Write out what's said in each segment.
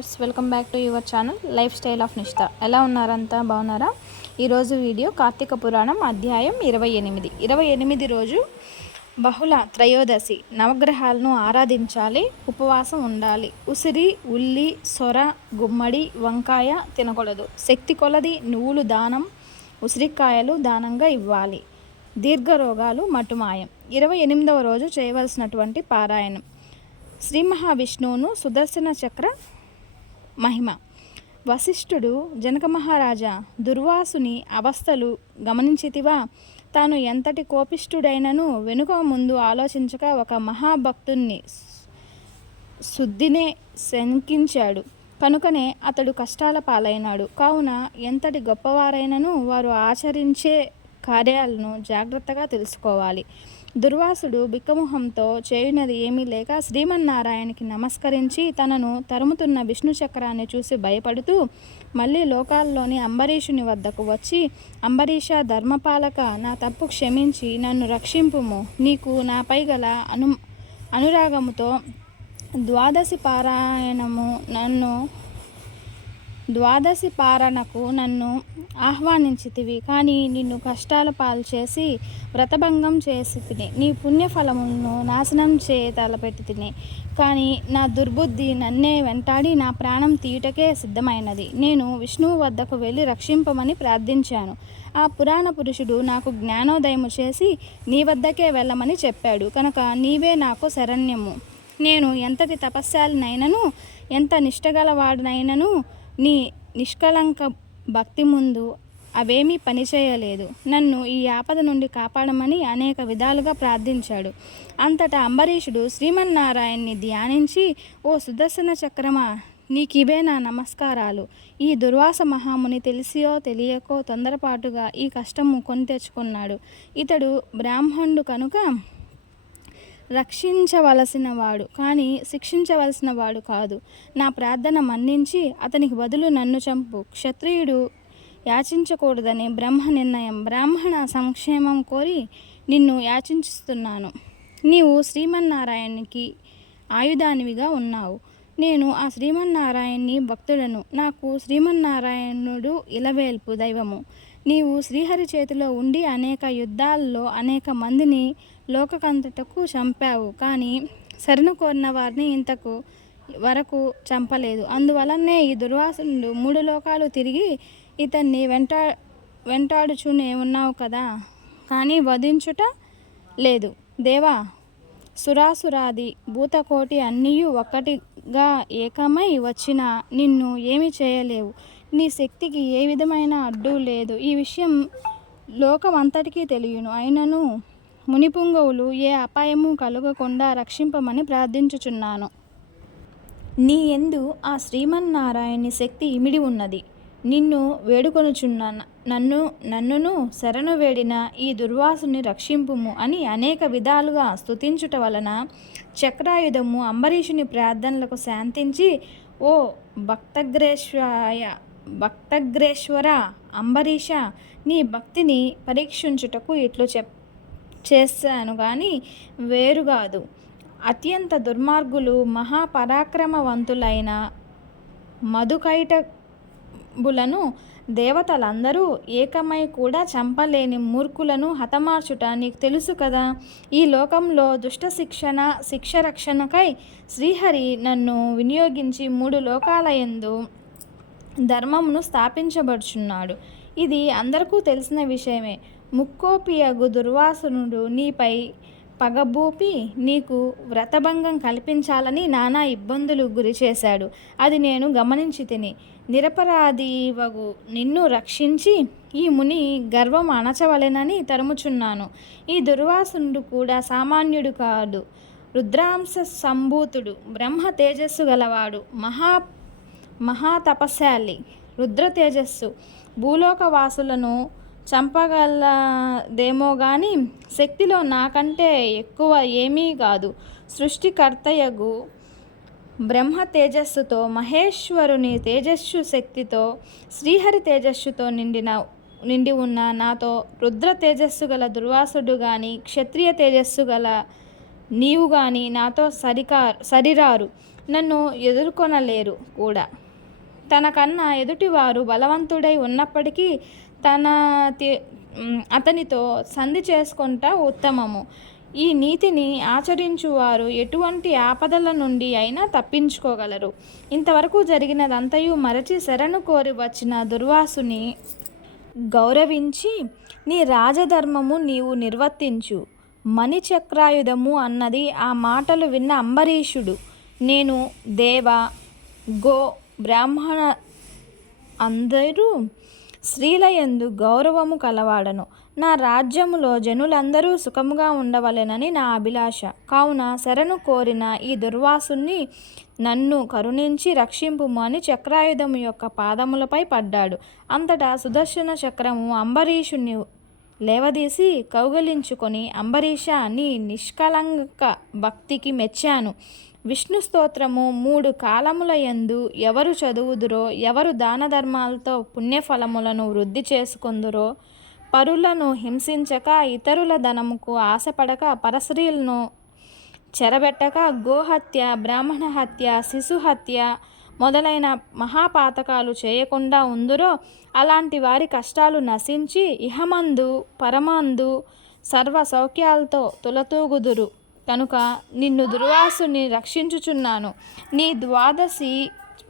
Viewers, welcome back to your channel life style of నిష్ఠ. ఎలా ఉన్నారంతా? బాగున్నారా? ఈరోజు వీడియో కార్తీక పురాణం అధ్యాయం 28 రోజు బహుళ త్రయోదశి. నవగ్రహాలను ఆరాధించాలి, ఉపవాసం ఉండాలి. ఉసిరి, ఉల్లి, సొర, గుమ్మడి, వంకాయ తినకూడదు. శక్తి కొలది నువ్వులు దానం, ఉసిరికాయలు దానంగా ఇవ్వాలి. దీర్ఘరోగాలు మటుమాయం. 28వ రోజు చేయవలసినటువంటి పారాయణం. శ్రీ మహావిష్ణువును సుదర్శన చక్ర మహిమ. వశిష్ఠుడు జనక మహారాజా, దుర్వాసుని అవస్థలు గమనించితివా? తాను ఎంతటి కోపిష్ఠుడైనను వెనుక ముందు ఆలోచించక ఒక మహాభక్తుణ్ణి శుద్ధినే శంకించాడు. కనుకనే అతడు కష్టాల పాలైనాడు. కావున ఎంతటి గొప్పవారైనను వారు ఆచరించే కార్యాలను జాగ్రత్తగా తెలుసుకోవాలి. దుర్వాసుడు బిక్కమొహంతో చేయునది ఏమీ లేక శ్రీమన్నారాయణకి నమస్కరించి తనను తరుముతున్న విష్ణు చక్రాన్ని చూసి భయపడుతూ మళ్ళీ లోకాల్లోని అంబరీషుని వద్దకు వచ్చి, అంబరీష, ధర్మపాలక, నా తప్పు క్షమించి నన్ను రక్షింపుము. నీకు నాపై గల అనురాగముతో ద్వాదశి పారణకు నన్ను ఆహ్వానించితివి. కానీ నిన్ను కష్టాల పాలు చేసి వ్రతభంగం చేసి తిని నీ పుణ్యఫలములను నాశనం తలపెట్టి తిని. కానీ నా దుర్బుద్ధి నన్నే వెంటాడి నా ప్రాణం తీయుటకే సిద్ధమైనది. నేను విష్ణువు వద్దకు వెళ్ళి రక్షింపమని ప్రార్థించాను. ఆ పురాణ పురుషుడు నాకు జ్ఞానోదయము చేసి నీ వద్దకే వెళ్ళమని చెప్పాడు. కనుక నీవే నాకు శరణ్యము. నేను ఎంతటి తపస్శాలినైనను, ఎంత నిష్టగలవాడినైనను నీ నిష్కలంక భక్తి ముందు అవేమీ పనిచేయలేదు. నన్ను ఈ ఆపద నుండి కాపాడమని అనేక విధాలుగా ప్రార్థించాడు. అంతటా అంబరీషుడు శ్రీమన్నారాయణ్ణి ధ్యానించి, ఓ సుదర్శన చక్రమా, నీకివే నా నమస్కారాలు. ఈ దుర్వాస మహాముని తెలిసియో తెలియకో తొందరపాటుగా ఈ కష్టము కొని తెచ్చుకున్నాడు. ఇతడు బ్రాహ్మణుడు కనుక రక్షించవలసిన వాడు కానీ శిక్షించవలసిన వాడు కాదు. నా ప్రార్థన మన్నించి అతనికి బదులు నన్ను చంపు. క్షత్రియుడు యాచించకూడదని బ్రహ్మ నిర్ణయం. బ్రాహ్మణ సంక్షేమం కోరి నిన్ను యాచించుస్తున్నాను. నీవు శ్రీమన్నారాయణునికి ఆయుధానివిగా ఉన్నావు. నేను ఆ శ్రీమన్నారాయణ్ణి భక్తుడను. నాకు శ్రీమన్నారాయణుడు ఇలవేల్పు దైవము. నీవు శ్రీహరి చేతిలో ఉండి అనేక యుద్ధాల్లో అనేక మందిని లోకకంతటకు చంపావు. కానీ శరణు కోరిన వారిని ఇంతకు వరకు చంపలేదు. అందువలనే ఈ దుర్వాసుడు 3 లోకాలు తిరిగి ఇతన్ని వెంటాడుచునే ఉన్నావు కదా, కానీ వధించుట లేదు. దేవా, సురాసురాది భూతకోటి అన్నీయు ఒక్కటిగా ఏకమై వచ్చినా నిన్ను ఏమి చేయలేవు. నీ శక్తికి ఏ విధమైన అడ్డు లేదు. ఈ విషయం లోకమంతటికీ తెలియను. అయినను మునిపుంగవులు ఏ అపాయము కలుగకుండా రక్షింపమని ప్రార్థించుచున్నాను. నీ యందు ఆ శ్రీమన్నారాయణి శక్తి ఇమిడి ఉన్నది. నిన్ను వేడుకొనుచున్నాను. నన్నును శరణు వేడిన ఈ దుర్వాసుని రక్షింపుము అని అనేక విధాలుగా స్తుతించుట వలన చక్రాయుధము అంబరీషుని ప్రార్థనలకు శాంతించి, ఓ భక్తగ్రేశ్వర అంబరీష, నీ భక్తిని పరీక్షించుటకు ఇట్లు చేశాను గాని వేరుగాదు. అత్యంత దుర్మార్గులు మహాపరాక్రమవంతులైన మధుకైటబులను దేవతలందరూ ఏకమై కూడా చంపలేని మూర్ఖులను హతమార్చుట నీకు తెలుసు కదా. ఈ లోకంలో దుష్ట శిక్ష రక్షణకై శ్రీహరి నన్ను వినియోగించి 3 లోకాలయందు ధర్మమును స్థాపించబడుచున్నాడు. ఇది అందరికీ తెలిసిన విషయమే. ముక్కోపియగు దుర్వాసునుడు నీపై పగబూపి నీకు వ్రతభంగం కల్పించాలని నానా ఇబ్బందులు గురి చేశాడు. అది నేను గమనించి తిని నిరపరాధివగు నిన్ను రక్షించి ఈ ముని గర్వం అణచవలెనని తరుముచున్నాను. ఈ దుర్వాసునుడు కూడా సామాన్యుడు కాదు. రుద్రాంశ సంభూతుడు, బ్రహ్మ తేజస్సు గలవాడు, మహాతపశాలి. రుద్ర తేజస్సు భూలోకవాసులను చంపగలదేమో గాని శక్తిలో నాకంటే ఎక్కువ ఏమీ కాదు. సృష్టికర్తయగు బ్రహ్మ తేజస్సుతో, మహేశ్వరుని తేజస్సు శక్తితో, శ్రీహరి తేజస్సుతో నిండి ఉన్న నాతో రుద్ర తేజస్సు గల దుర్వాసుడు గాని, క్షత్రియ తేజస్సు గల నీవు గాని నాతో సరిరారు. నన్ను ఎదుర్కొనలేరు కూడా. తనకన్నా ఎదుటివారు బలవంతుడై ఉన్నప్పటికీ అతనితో సంధి చేసుకొనుట ఉత్తమము. ఈ నీతిని ఆచరించువారు ఎటువంటి ఆపదల నుండి అయినా తప్పించుకోగలరు. ఇంతవరకు జరిగినదంతయు మరచి శరణు కోరి వచ్చిన దుర్వాసుని గౌరవించి నీ రాజధర్మము నీవు నిర్వర్తించు. మణిచక్రాయుధము అన్నది ఆ మాటలు విన్న అంబరీషుడు, నేను దేవ, గో, బ్రాహ్మణ అందరూ స్త్రీలయందు గౌరవము కలవాడను. నా రాజ్యములో జనులందరూ సుఖముగా ఉండవలెనని నా అభిలాష. కావున శరణు కోరిన ఈ దుర్వాసుని నన్ను కరుణించి రక్షింపుము అని చక్రాయుధము యొక్క పాదములపై పడ్డాడు. అంతటా సుదర్శన చక్రము అంబరీషుని లేవదీసి కౌగలించుకొని, అంబరీష, నీ నిష్కలంక భక్తికి మెచ్చాను. విష్ణు స్తోత్రము 3 కాలముల యందు ఎవరు చదువుదురో, ఎవరు దాన ధర్మాలతో పుణ్యఫలములను వృద్ధి చేసుకొందురో, పరులను హింసించక, ఇతరుల ధనముకు ఆశపడక, పరస్త్రీలను చెరబెట్టక, గోహత్య, బ్రాహ్మణ హత్య, శిశుహత్య మొదలైన మహాపాతకాలు చేయకుండా ఉందురో, అలాంటి వారి కష్టాలు నశించి ఇహమందు పరమందు సర్వ సౌఖ్యాలతో తులతూగుదురు. కనుక నిన్ను దుర్వాసుని రక్షించుచున్నాను. నీ ద్వాదశి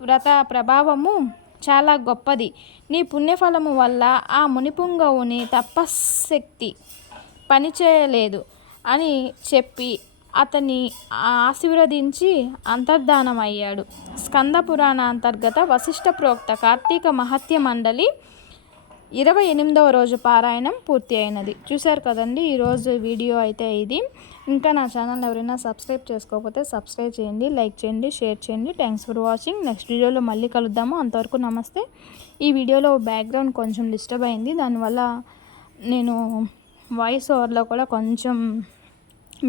వ్రత ప్రభావము చాలా గొప్పది. నీ పుణ్యఫలము వల్ల ఆ మునిపుంగవుని తపశ్శక్తి పనిచేయలేదు అని చెప్పి అతన్ని ఆశీర్వదించి అంతర్ధానమయ్యాడు. స్కంద పురాణ అంతర్గత వశిష్ఠ ప్రోక్త కార్తీక మహత్య మండలి 28వ రోజు పారాయణం పూర్తి అయినది. చూశారు కదండి ఈరోజు వీడియో అయితే ఇది. ఇంకా నా ఛానల్ ఎవరైనా సబ్స్క్రైబ్ చేసుకోకపోతే సబ్స్క్రైబ్ చేయండి, లైక్ చేయండి, షేర్ చేయండి. Thanks for watching. నెక్స్ట్ వీడియోలో మళ్ళీ కలుద్దాము. అంతవరకు నమస్తే. ఈ వీడియోలో బ్యాక్గ్రౌండ్ కొంచెం డిస్టర్బ్ అయింది, దానివల్ల నేను వాయిస్ ఓవర్లో కూడా కొంచెం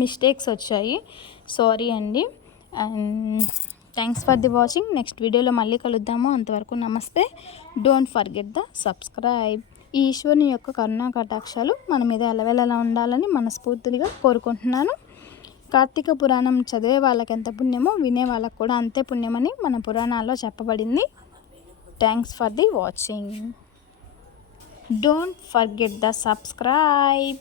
మిస్టేక్స్ వచ్చాయి. సారీ అండి. And thanks for the watching. Next వీడియోలో మళ్ళీ కలుద్దాము. అంతవరకు నమస్తే. Don't forget the subscribe. ఈ ఈశ్వరుని యొక్క కరుణా కటాక్షాలు మన మీద ఎలవెలలా ఉండాలని మనస్ఫూర్తిగా కోరుకుంటున్నాను. కార్తీక పురాణం చదివే వాళ్ళకి ఎంత పుణ్యమో వినే వాళ్ళకు కూడా అంతే పుణ్యమని మన పురాణాల్లో చెప్పబడింది. Thanks for the watching. Don't forget the subscribe.